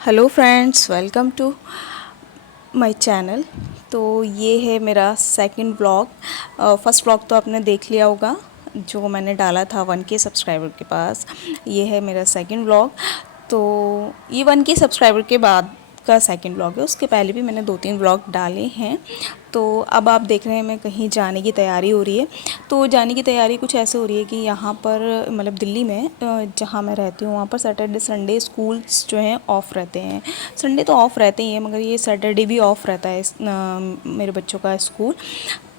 Hello friends, welcome to my channel. तो ये है मेरा सेकंड व्लॉग। फर्स्ट व्लॉग तो आपने देख लिया होगा जो मैंने डाला था 1K सब्सक्राइबर के पास। ये है मेरा सेकंड व्लॉग। तो ये 1K सब्सक्राइबर के बाद का सेकंड व्लॉग है। उसके पहले भी मैंने 2-3 व्लॉग डाले हैं। तो अब आप देख रहे हैं मैं कहीं जाने की तैयारी हो रही है। तो जाने की तैयारी कुछ ऐसे हो रही है कि यहाँ पर मतलब दिल्ली में जहाँ मैं रहती हूँ वहाँ पर सैटरडे संडे स्कूल्स जो हैं ऑफ़ रहते हैं। संडे तो ऑफ़ रहते ही हैं मगर ये सैटरडे भी ऑफ़ रहता है मेरे बच्चों का स्कूल।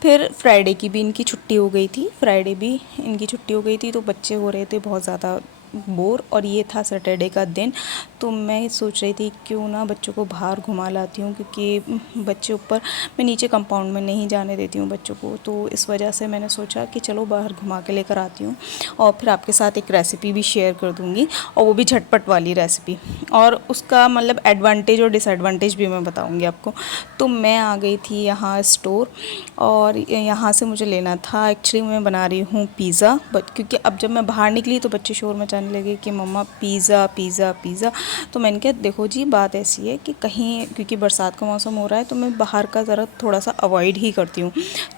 फिर फ्राइडे की भी इनकी छुट्टी हो गई थी, फ्राइडे भी इनकी छुट्टी हो गई थी। तो बच्चे हो रहे थे बहुत ज़्यादा बोर और ये था सैटरडे का दिन। तो मैं सोच रही थी क्यों ना बच्चों को बाहर घुमा लाती हूँ, क्योंकि बच्चे ऊपर, मैं नीचे कंपाउंड में नहीं जाने देती हूँ बच्चों को। तो इस वजह से मैंने सोचा कि चलो बाहर घुमा के लेकर आती हूँ और फिर आपके साथ एक रेसिपी भी शेयर कर दूँगी, और वो भी झटपट वाली रेसिपी। और उसका मतलब एडवांटेज और डिसएडवांटेज भी मैं बताऊँगी आपको। तो मैं आ गई थी यहाँ स्टोर, और यहाँ से मुझे लेना था, एक्चुअली मैं बना रही हूँ पिज़्ज़ा। बट क्योंकि अब जब मैं बाहर निकली तो बच्चे शोर मचाने लगे कि मम्मा पिज़्ज़ा पिज़्ज़ा पिज़्ज़ा। तो मैंने कहा देखो जी, बात ऐसी है कि कहीं, क्योंकि बरसात का मौसम हो रहा है तो मैं बाहर का ज़रा थोड़ा सा अवॉइड ही करती हूँ।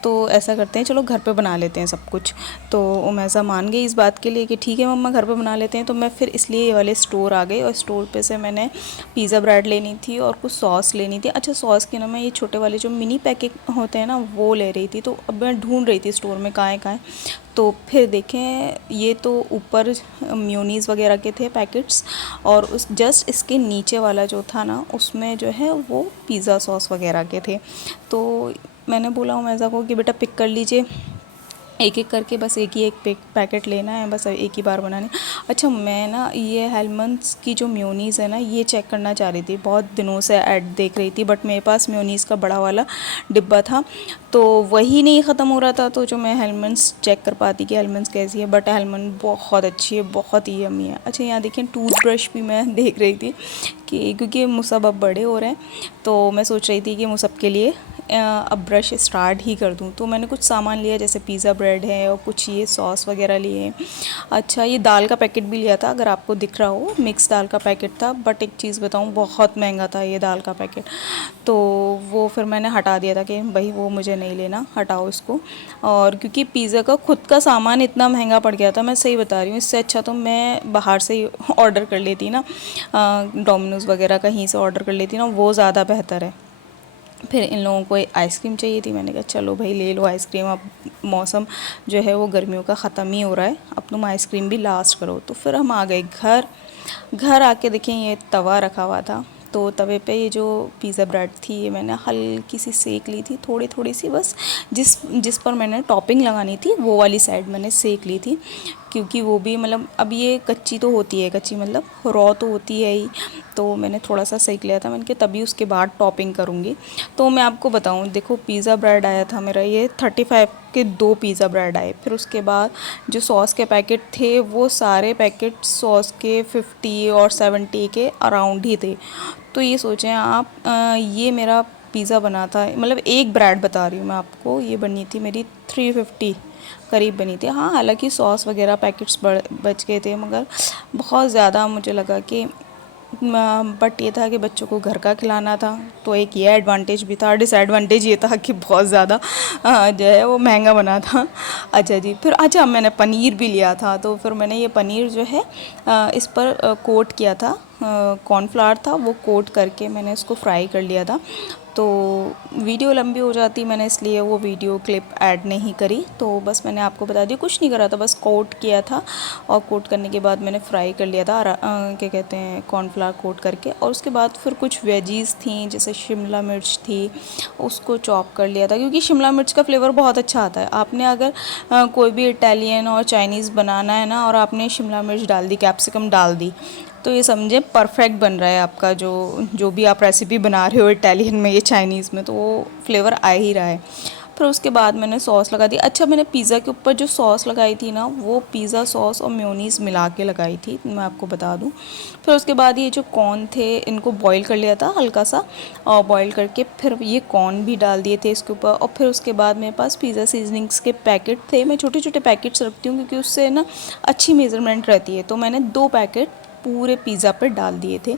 तो ऐसा करते हैं, चलो घर पे बना लेते हैं सब कुछ। तो उमैसा मान गई इस बात के लिए कि ठीक है मम्मा घर पे बना लेते हैं। तो मैं फिर इसलिए ये वाले स्टोर आ गई, और स्टोर पे से मैंने पिज़्ज़ा ब्रेड लेनी थी और कुछ सॉस लेनी थी। अच्छा, सॉस की ना मैं ये छोटे वाले जो मिनी पैकेट होते हैं ना वो ले रही थी। तो अब मैं ढूंढ रही थी स्टोर में कहाँ है। तो फिर देखें, ये तो ऊपर मेयोनीज़ वगैरह के थे पैकेट्स, और उस जस्ट इसके नीचे वाला जो था ना उसमें जो है वो पिज़्ज़ा सॉस वगैरह के थे। तो मैंने बोला उमैसा को कि बेटा पिक कर लीजिए, एक एक करके, बस एक ही एक पैकेट लेना है, बस एक ही बार बनानी। अच्छा, मैं ना ये हेलमंड्स की जो मेयोनीज़ है ना ये चेक करना चाह रही थी, बहुत दिनों से ऐड देख रही थी, बट मेरे पास मेयोनीज़ का बड़ा वाला डिब्बा था तो वही नहीं ख़त्म हो रहा था। तो जो मैं हेलमंड्स चेक कर पाती कि हेलमंड्स कैसी है, बट हेलमंड बहुत अच्छी है, बहुत ही यम्मी है। अच्छा, यहाँ देखिए टूथब्रश भी मैं देख रही थी कि क्योंकि मुसब अब बड़े हो रहे हैं, तो मैं सोच रही थी कि मुसब के लिए अब ब्रश स्टार्ट ही कर दूँ। तो मैंने कुछ सामान लिया, जैसे पिज़्ज़ा ब्रेड है और कुछ ये सॉस वगैरह लिए। अच्छा, ये दाल का पैकेट भी लिया था, अगर आपको दिख रहा हो मिक्स दाल का पैकेट था। बट एक चीज़ बताऊँ, बहुत महंगा था ये दाल का पैकेट। तो वो फिर मैंने हटा दिया था कि भाई वो मुझे नहीं लेना, हटाओ इसको। और क्योंकि पिज़्ज़ा का खुद का सामान इतना महंगा पड़ गया था, मैं सही बता रही हूँ, इससे अच्छा तो मैं बाहर से ही ऑर्डर कर लेती ना, डोमिनोज़ वगैरह कहीं से ऑर्डर कर लेती ना, वो ज़्यादा बेहतर है। फिर इन लोगों को आइसक्रीम चाहिए थी, मैंने कहा चलो भाई ले लो आइसक्रीम, अब मौसम जो है वो गर्मियों का ख़त्म ही हो रहा है, अब तुम आइसक्रीम भी लास्ट करो। तो फिर हम आ गए घर। घर आके देखें ये तवा रखा हुआ था, तो तवे पे ये जो पिज़्ज़ा ब्रेड थी ये मैंने हल्की सी सेक ली थी, थोड़ी थोड़ी सी बस। जिस जिस पर मैंने टॉपिंग लगानी थी वो वाली साइड मैंने सेक ली थी, क्योंकि वो भी मतलब अब ये कच्ची तो होती है, कच्ची मतलब रॉ तो होती है ही। तो मैंने थोड़ा सा सेक लिया था, मैंने कहा तभी उसके बाद टॉपिंग करूँगी। तो मैं आपको बताऊँ, देखो पिज़्ज़ा ब्रेड आया था मेरा ये 35 के 2 पिज़्ज़ा ब्रेड आए। फिर उसके बाद जो सॉस के पैकेट थे वो सारे पैकेट सॉस के 50 और 70 के अराउंड ही थे। तो ये सोचें आप, ये मेरा पिज़्ज़ा बना था, मतलब एक ब्रेड बता रही हूँ मैं आपको, ये बनी थी मेरी 350 करीब बनी थी। हाँ, हालांकि सॉस वगैरह पैकेट्स बच गए थे, मगर बहुत ज़्यादा मुझे लगा कि बट ये था कि बच्चों को घर का खिलाना था, तो एक ये एडवांटेज भी था। डिसएडवांटेज ये था कि बहुत ज़्यादा जो है वो महंगा बना था। अच्छा जी, फिर अच्छा मैंने पनीर भी लिया था, तो फिर मैंने ये पनीर जो है इस पर कोट किया था, कॉर्नफ्लावर था वो कोट करके मैंने इसको फ्राई कर लिया था। तो वीडियो लंबी हो जाती, मैंने इसलिए वो वीडियो क्लिप ऐड नहीं करी। तो बस मैंने आपको बता दिया, कुछ नहीं करा था, बस कोट किया था, और कोट करने के बाद मैंने फ्राई कर लिया था, क्या कहते हैं, कॉर्नफ्लावर कोट करके। और उसके बाद फिर कुछ वेजीज़ थी, जैसे शिमला मिर्च थी, उसको चॉप कर लिया था, क्योंकि शिमला मिर्च का फ्लेवर बहुत अच्छा आता है। आपने अगर कोई भी इटालियन और चाइनीज़ बनाना है ना, और आपने शिमला मिर्च डाल दी, कैप्सिकम डाल दी, तो ये समझे परफेक्ट बन रहा है आपका जो जो भी आप रेसिपी बना रहे हो इटालियन में, ये चाइनीज़ में, तो वो फ्लेवर आ ही रहा है। फिर उसके बाद मैंने सॉस लगा दी। अच्छा, मैंने पिज़्ज़ा के ऊपर जो सॉस लगाई थी ना, वो पिज़्ज़ा सॉस और मेयोनीज़ मिला के लगाई थी, मैं आपको बता दूं। फिर उसके बाद ये जो कॉर्न थे इनको बॉईल कर लिया था हल्का सा, और बॉईल करके फिर ये कॉर्न भी डाल दिए थे इसके ऊपर। और फिर उसके बाद मेरे पास पिज़्ज़ा सीजनिंग्स के पैकेट थे, मैं छोटे छोटे पैकेट्स रखती हूँ क्योंकि उससे ना अच्छी मेज़रमेंट रहती है। तो मैंने 2 पैकेट पूरे पिज़्ज़ा पर डाल दिए थे।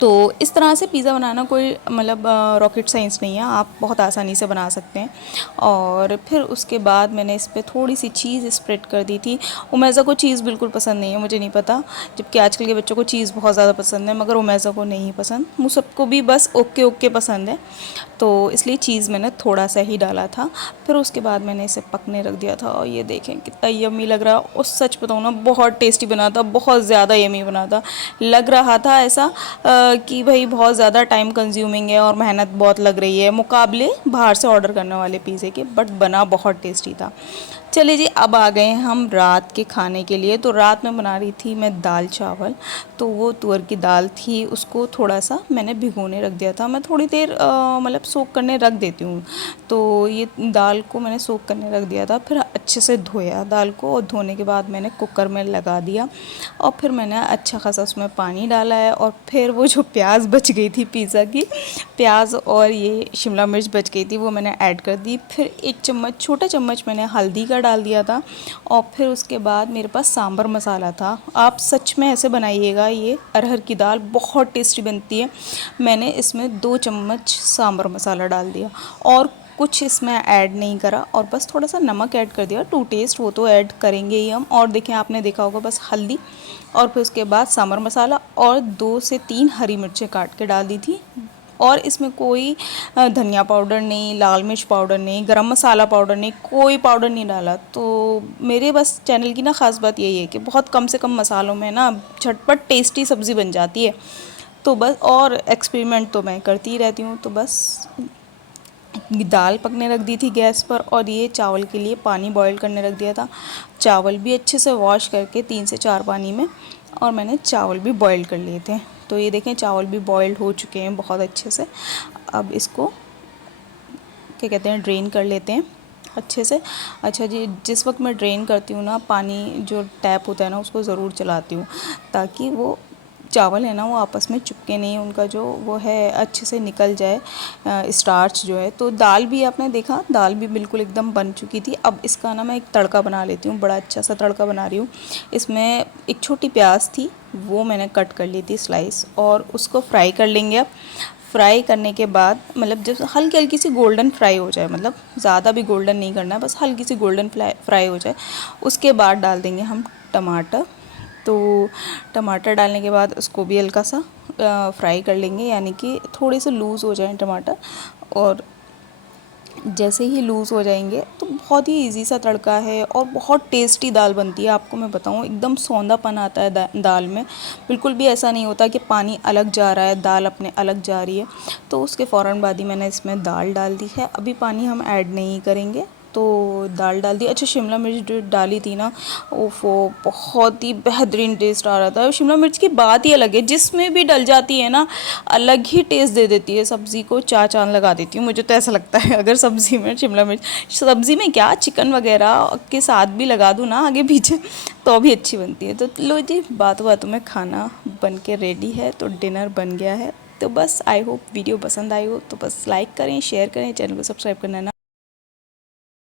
तो इस तरह से पिज़्ज़ा बनाना कोई मतलब रॉकेट साइंस नहीं है, आप बहुत आसानी से बना सकते हैं। और फिर उसके बाद मैंने इस पे थोड़ी सी चीज़ स्प्रेड कर दी थी। उमेज़ा को चीज़ बिल्कुल पसंद नहीं है, मुझे नहीं पता, जबकि आजकल के बच्चों को चीज़ बहुत ज़्यादा पसंद है, मगर उमेज़ा को नहीं पसंद। मुझ सबको भी बस ओके ओके पसंद है, तो इसलिए चीज़ मैंने थोड़ा सा ही डाला था। फिर उसके बाद मैंने इसे पकने रख दिया था और ये देखें कितना यम्मी लग रहा। और सच बताऊँ ना, बहुत टेस्टी बना था, बहुत ज़्यादा यम्मी बना था। लग रहा था ऐसा कि भाई बहुत ज़्यादा टाइम कंज्यूमिंग है और मेहनत बहुत लग रही है मुकाबले बाहर से ऑर्डर करने वाले पिज़्ज़े के, बट बना बहुत टेस्टी था। चलिए जी, अब आ गए हैं हम रात के खाने के लिए। तो रात में बना रही थी मैं दाल चावल। तो वो तुअर की दाल थी, उसको थोड़ा सा मैंने भिगोने रख दिया था। मैं थोड़ी देर मतलब सोक करने रख देती हूँ। तो ये दाल को मैंने सोक करने रख दिया था, फिर अच्छे से धोया दाल को, और धोने के बाद मैंने कुकर में लगा दिया। और फिर मैंने अच्छा खासा उसमें पानी डाला है, और फिर वो जो प्याज बच गई थी पिज़्ज़ा की, प्याज और ये शिमला मिर्च बच गई थी, वो मैंने ऐड कर दी। फिर एक चम्मच, छोटा चम्मच मैंने हल्दी का डाल दिया था। और फिर उसके बाद मेरे पास सांभर मसाला था। आप सच में ऐसे बनाइएगा, ये अरहर की दाल बहुत टेस्टी बनती है। मैंने इसमें 2 चम्मच सांभर मसाला डाल दिया, और कुछ इसमें ऐड नहीं करा, और बस थोड़ा सा नमक ऐड कर दिया टू टेस्ट, वो तो ऐड करेंगे ही हम। और देखें, आपने देखा होगा, बस हल्दी, और फिर उसके बाद सांभर मसाला, और 2 से 3 हरी मिर्चें काट के डाल दी थी। और इसमें कोई धनिया पाउडर नहीं, लाल मिर्च पाउडर नहीं, गरम मसाला पाउडर नहीं, कोई पाउडर नहीं डाला। तो मेरे बस चैनल की ना ख़ास बात यही है कि बहुत कम से कम मसालों में ना झटपट टेस्टी सब्ज़ी बन जाती है। तो बस, और एक्सपेरिमेंट तो मैं करती ही रहती हूँ। तो बस दाल पकने रख दी थी गैस पर, और ये चावल के लिए पानी बॉईल करने रख दिया था। चावल भी अच्छे से वॉश करके 3 से 4 पानी में, और मैंने चावल भी बॉईल कर लिए थे। तो ये देखें, चावल भी बॉइल्ड हो चुके हैं बहुत अच्छे से। अब इसको क्या कहते हैं, ड्रेन कर लेते हैं अच्छे से। अच्छा जी, जिस वक्त मैं ड्रेन करती हूँ ना, पानी जो टैप होता है ना, उसको ज़रूर चलाती हूँ, ताकि वो चावल है ना, वो आपस में चिपके नहीं, उनका जो वो है अच्छे से निकल जाए स्टार्च जो है। तो दाल भी आपने देखा, दाल भी बिल्कुल एकदम बन चुकी थी। अब इसका ना मैं एक तड़का बना लेती हूँ, बड़ा अच्छा सा तड़का बना रही हूँ। इसमें एक छोटी प्याज थी, वो मैंने कट कर ली थी स्लाइस, और उसको फ्राई कर लेंगे। अब फ्राई करने के बाद, मतलब जब हल्की हल्की सी गोल्डन फ्राई हो जाए, मतलब ज़्यादा भी गोल्डन नहीं करना है, बस हल्की सी गोल्डन फ्राई हो जाए, उसके बाद डाल देंगे हम टमाटर। तो टमाटर डालने के बाद उसको भी हल्का सा फ्राई कर लेंगे, यानी कि थोड़े से लूज़ हो जाएं टमाटर। और जैसे ही लूज़ हो जाएंगे, तो बहुत ही इजी सा तड़का है, और बहुत टेस्टी दाल बनती है। आपको मैं बताऊं, एकदम सौंधापन आता है दाल में। बिल्कुल भी ऐसा नहीं होता कि पानी अलग जा रहा है, दाल अपने अलग जा रही है। तो उसके फ़ौरन बाद ही मैंने इसमें दाल डाल दी है, अभी पानी हम ऐड नहीं करेंगे। तो दाल डाल दी। अच्छा, शिमला मिर्च जो डाली थी ना, ओफो, बहुत ही बेहतरीन टेस्ट आ रहा था। शिमला मिर्च की बात ही अलग है, जिसमें भी डल जाती है ना, अलग ही टेस्ट दे देती है, सब्ज़ी को चार चांद लगा देती हूँ, मुझे तो ऐसा लगता है। अगर सब्ज़ी में शिमला मिर्च, सब्ज़ी में क्या, चिकन वगैरह के साथ भी लगा दूँ ना आगे पीछे, तो भी अच्छी बनती है। तो लो जी, बातों बातों में खाना बन के रेडी है, तो डिनर बन गया है। तो बस आई होप वीडियो पसंद आई हो, तो बस लाइक करें, शेयर करें, चैनल को सब्सक्राइब करना ना